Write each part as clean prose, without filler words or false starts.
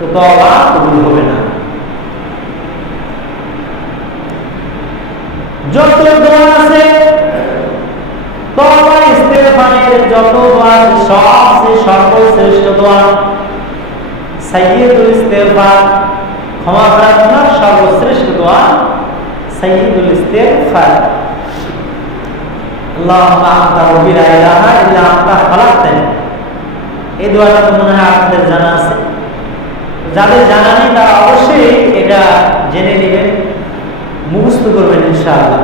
তো তওবা কবুল হবে না। যত দোয়া আছে তওবা ইস্তেগফারের যত দোয়া সবচেয়ে সর্বশ্রেষ্ঠ দোয়া সাইয়্যিদুল ইস্তেগফার, ক্ষমা প্রার্থনার সর্বশ্রেষ্ঠ দোয়া সাইয়্যিদুল ইস্তেগফার। আল্লাহুম্মা আনতা রাব্বি লা ইলাহা ইল্লা আনতা খালাকতানি। এই দোয়াটা তো মনে হয় আপনাদের জানা আছে, যাদের জানা নেই তারা অবশ্যই এটা জেনে নেবেন, মুখস্থ করবেন ইনশাআল্লাহ।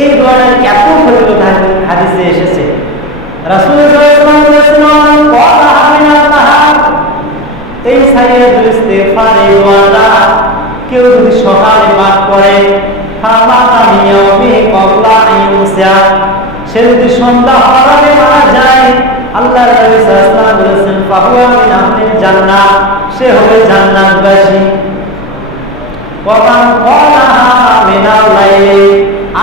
এই দোয়াটার এত ফজিলত হাদিসে এসেছে। রাসূলুল্লাহ সাল্লাল্লাহু আলাইহি ওয়াসাল্লাম কথা না তাহার এই সাইয়্যিদুল ইস্তেগফার এই দোয়াটা কেউ যদি সকালে পাঠ করে সে যদি সন্ধ্যা হওয়ার আগে মারা যায়, আল্লাহর নবী সাল্লাল্লাহু আলাইহি ওয়াসাল্লাম বলেছেন ফাহুয়া মিন আহলিল জান্নাহ, সে হবে জান্নাতবাসী। ওয়ামান ক্বালাহা মিনাল লাইলি,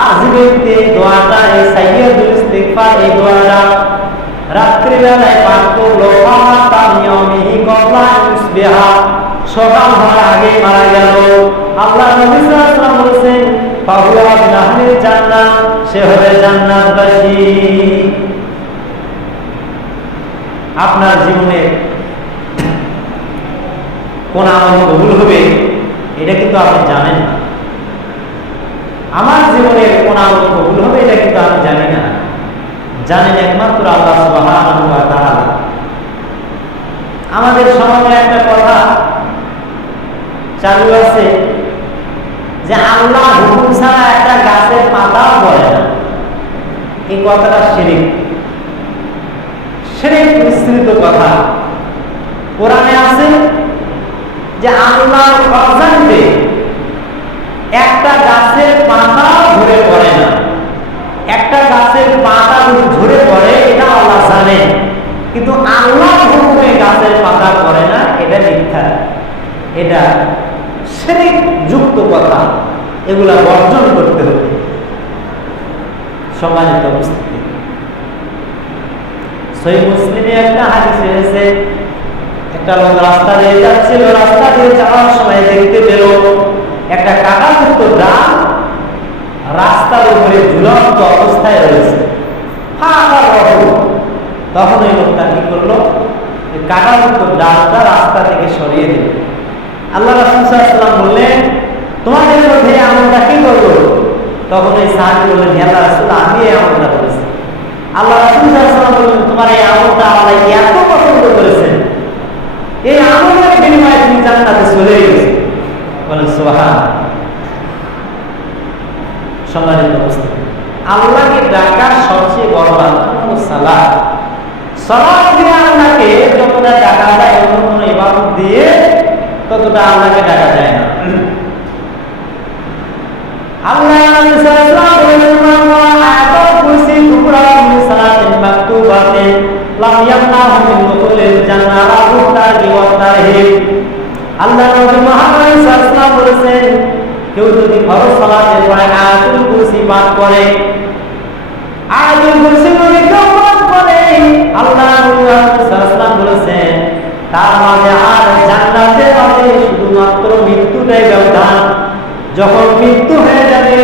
আর যে ব্যক্তি দোয়াটা এই সাইয়্যিদুল ইস্তেগফার এই দোয়াটা রাত্রি বেলায় পাঠ করলো ফামাতা মিয়ামিহি ক্বাবলা ইউসবিহা, সকাল হওয়ার আগে মারা গেল, আল্লাহর নবী সাল্লাল্লাহু আলাইহি ওয়াসাল্লাম বলেছেন ফাহুয়া মিন আহলিল জান্নাহ, সে হবে জান্নাতবাসী। আপনার জীবনে কোন আমল কবুল হবে এটা কিন্তু আপনি জানেন না। আমার জীবনের কোন আমল কবুল হবে এটা কিন্তু আমি জানি না, জানেন একমাত্র আল্লাহ সুবহানাহু ওয়া তাআলা। আমাদের সমাজে একটা কথা চালু আছে যে আল্লাহ হুকুম ছাড়া একটা গাছের পাতাও পড়ে না। এই কথাটা শিরক, শিরক মিশ্রিত কথা। কোরআনে আছে যে আল্লাহর অজান্তে একটা গাছের পাতা ঝরে পড়ে না। একটা গাছের পাতা যদি ঝরে পড়ে এটা আল্লাহ জানেন, কিন্তু আল্লাহর হুকুমে গাছের পাতা পড়ে না, এটা মিথ্যা, এটা শিরক যুক্ত কথা। এগুলা বর্জন করতে হবে। সম্মানিত উপস্থিতি, সহিহ মুসলিমে একটা হাদিস এসেছে, একটা লোক রাস্তা দিয়ে যাচ্ছিল, রাস্তা দিয়ে যাওয়ার সময় দেখতে পেল একটা কাঁটাযুক্ত ডাল রাস্তার উপরে ঝুলন্ত অবস্থায় রয়েছে। তখন ওই লোকটা কি করলো, কাঁটাযুক্ত ডালটা রাস্তা থেকে সরিয়ে দিল। আল্লাহ রাসূল সাল্লাল্লাহু আলাইহি ওয়াসাল্লাম বললেন তোমাদের মধ্যে আমলটা কি করবো? তখন ওই সাহাবী বললেন হে আল্লাহর রাসূল, আমি এই আমলটা করেছি। আল্লাহ রাসূল সাল্লাল্লাহু আলাইহি ওয়াসাল্লাম বললেন তোমার এই আমলটা আল্লাহ এত পছন্দ করেছেন, এই আমলের বিনিময়ে তুমি জান্নাতে চলে গেছো। বলেন সুবহানাল্লাহ। সম্মানিত উপস্থিতি, আল্লাহকে ডাকার সবচেয়ে বড় মাধ্যম হলো সালাত। সালাত দিয়ে আল্লাহকে যতটা ডাকা যায় অন্য কোনো ইবাদত দিয়ে ততটা আল্লাহকে ডাকা যায় না। আল্লাহ নবী সাল্লাল্লাহু আলাইহি ওয়াসাল্লাম আয়াতুল কুরসি টুকরা মিন সালাতিন মাকতুবাতিন লাম ইয়ামনাহু মিন দুখুলিল জান্নাহ ওয়া বুহতানি ওয়া তারহিব। আল্লাহ নবী মুহাম্মদ সাল্লাল্লাহু আলাইহি ওয়াসাল্লাম বলেছেন কেউ যদি ফরজ সালাতের পরে আয়াতুল কুরসি পাঠ করে, আয়াতুল কুরসি যদি কেউ পাঠ করে, আল্লাহ নবী সাল্লাল্লাহু আলাইহি ওয়াসাল্লাম বলেছেন তার মাঝে আর জান্নাতে পাবে শুধুমাত্র মৃত্যুটাই ব্যবধান। যখন মৃত্যু হয়ে যাবে,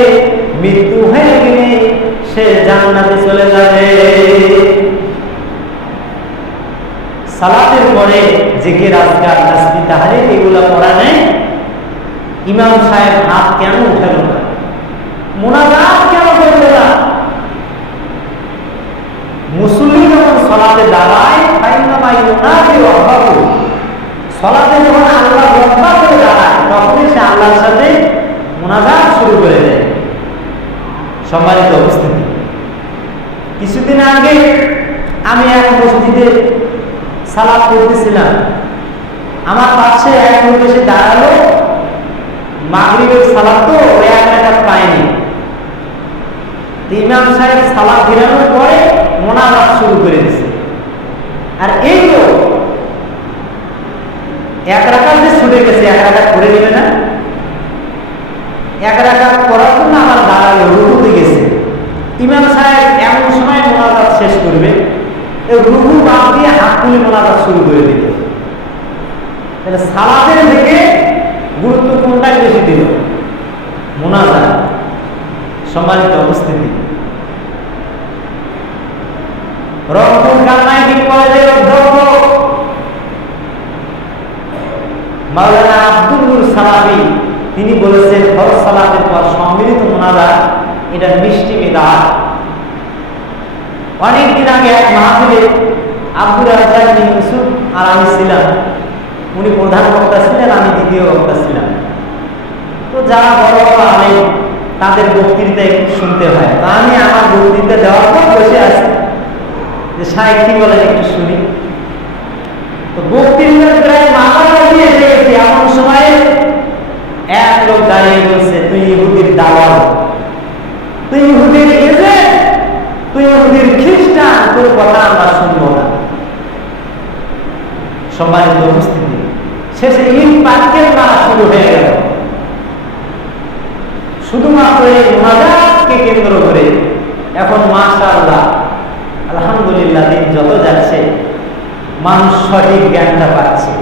মৃত্যু হয়ে গেলে সে জান্নাতে চলে যাবে। সালাতের পরে জিকির, আজকার, তাসবিহ, তাহলিল এগুলো পড়া নেই। ইমাম সাহেব হাত কেন উঠালো না? মুনাজাত কেন করলো না? মুসল্লি যখন সালাতে দাঁড়ায় ফাইন্নামা ইউনাদি রাব্বাহু, সালাতে যখন আল্লাহ রব্বা করে দাঁড়ায় তখনই সে আল্লাহর সাথে মুনাজাত শুরু করে দেয়। সম্মানিত উপস্থিতি, কিছুদিন আগে আমি এক মসজিদে সালাত করতেছিলাম, আমার পাশে এক লোক এসে দাঁড়ালো, মাগরিবের সালাত তো এক রাকাত পায়নি। ইমাম সাহেব সালাত ফেরানোর পরে মুনাজাত শুরু করে দিয়েছে। আর এই লোক এক রাকাত যে ছুটে গেছে, এক রাকাত করে নেবে না? এক রাকাত করার জন্য আমার দাঁড়ালো, রুকুতে গেছে। ইমাম সাহেব এমন সময় মুনাজাত শেষ করবে, রুকু বাদ দিয়ে হাত তুলে মুনাজাত শুরু করে দিবে। তাহলে সালাতের থেকে গুরুত্ব কোনটাকে বেশি দিল? মুনাজাত। সম্মানিত উপস্থিতি, রংপুর কারমাইটিং কলেজের অধ্যক্ষ মাওলানা আব্দুল নূর সালাফি তিনি বলেছেন ফরজ সালাতের পর সম্মিলিত মুনাজাত এটা মিষ্টি বিদআত। অনেকদিন আগে এক মাহফিলে আব্দুর রাজ্জাক বিন ইউসুফ আর আমি ছিলাম, উনি প্রধান বক্তা ছিলেন, আমি দ্বিতীয় বক্তা ছিলাম। তো যারা বড় বড় আলেম তাদের বক্তৃতা একটু শুনতে হয়, তা আমি আমার বক্তৃতা দেওয়ার পর বসে আছি যে সাহেব কি বলেন একটু শুনি। তো বক্তৃতা প্রায় মাথা দিয়ে এসে গেছি, এমন সময় এক লোক দাঁড়িয়ে বলছে, তুই ইহুদির দালাল, তুই ইহুদির এজেন্ট, তুই ইহুদির খ্রিস্টান, তোর কথা আমরা শুনবো না। সম্মানিত উপস্থিতি, শেষে ঈদ পাকের মাস শুরু হয়ে গেল। শুধুমাত্র এই মুনাজাতকে কেন্দ্র করে এখন মাশাআল্লাহ আলহামদুলিল্লাহ দিন যত যাচ্ছে মানুষ সঠিক জ্ঞানটা পাচ্ছে,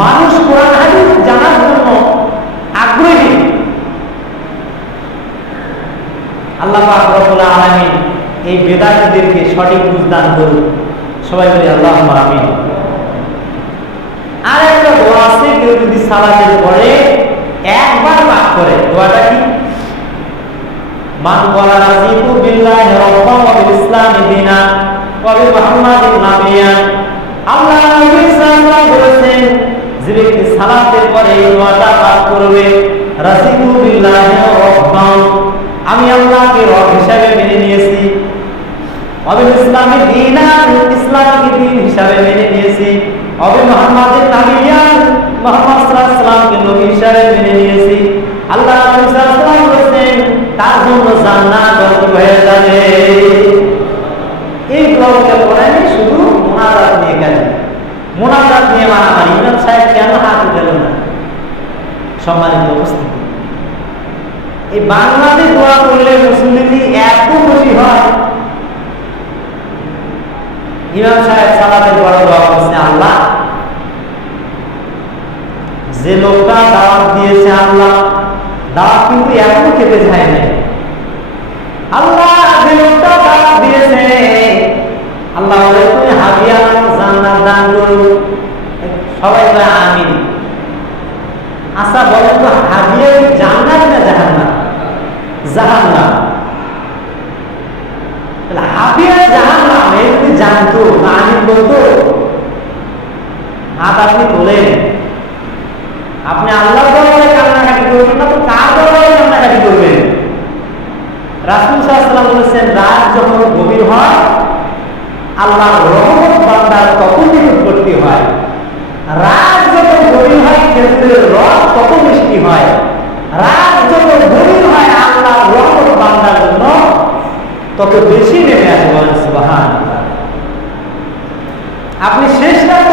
মানুষ কোরআন হাদিস জানার জন্য আগ্রহী। আল্লাহ পাক রব্বুল আলামিন এই বেদাতীদেরকে সঠিক বুঝদান করুন। সবাই বলি আল্লাহুম্মা আমিন। আর একটা দোয়া আছে, কেউ যদি সালাতের পরে একবার পাঠ করে, দোয়াটা কি? মান ক্বালা রাযীতু বিল্লাহি রাব্বান ওয়া বিল ইসলামি দীনান ওয়া বি মুহাম্মাদিন নাবিয়্যান। আল্লাহ নবী সাল্লাল্লাহু আলাইহি বলেছেন, যে ব্যক্তি সালাতের পরে এই দোয়াটা পাঠ করবে, রাযীতু বিল্লাহি রাব্বান, আমি আল্লাহকে রব হিসাবে মেনে নিয়েছি, ওয়া বিল ইসলামি দীনান, ইসলামকে দ্বীন হিসাবে মেনে নিয়েছি, ওয়া বি মুহাম্মাদিন নাবিয়্যান, মুহাম্মদ সাল্লাল্লাহু আলাইহি ওয়াসাল্লামকে নবী হিসাবে মেনে নিয়েছি। আল্লাহ নবী সাল্লাল্লাহু আলাইহি ওয়াসাল্লাম বলেছেন তার জন্য জান্নাত ওয়াজিব হয়ে যাবে। এই দোয়াটা পড়াই শুধু মুনাজাত নিয়ে গেল, মুনাজাত নিয়ে মারামারি। ইমাম সাহেব কেন হাত উঠাল না? সম্মানিত উপস্থিতি, এই বাংলাতে দোয়া করলে মুসলিম এত খুশি হয়। ইমাম সাহেব সালাতের বড় দোয়া করছে, আল্লাহ যে লোকটা দাওয়াত দিয়েছে, আল্লাহ দাওয়াত কিন্তু এখনো খেতে যায় নাই, আল্লাহ যে লোকটা দাওয়াত দিয়েছে, আল্লাহ তুমি হাদিয়া জান্নাত দান করো। সবাই বলে আমিন। আচ্ছা বলেন তো, হাদিয়া কি জান্নাত না জাহান্নাম? জাহান্নাম। তাহলে হাদিয়া জাহান্নাম এই যদি জানতো না আমিন বলতো? হাত আপনি তোলেন, আপনি আল্লাহর দরবারে কান্নাকাটি করবেন না তো কার দরবারে কান্নাকাটি করবেন? রাসূল সাল্লাল্লাহু আলাইহি ওয়াসাল্লাম বলেছেন, রাত যখন গভীর হয় আল্লাহর রহমত বান্দার তখন নিকটবর্তী হয়। রাত যত গভীর হয় খেজুরের রস তত মিষ্টি হয়। রাত যত গভীর হয় আল্লাহর রহমত বান্দার জন্য তত বেশি নেমে আসে। সুবহানাল্লাহ। আপনি শেষ রাত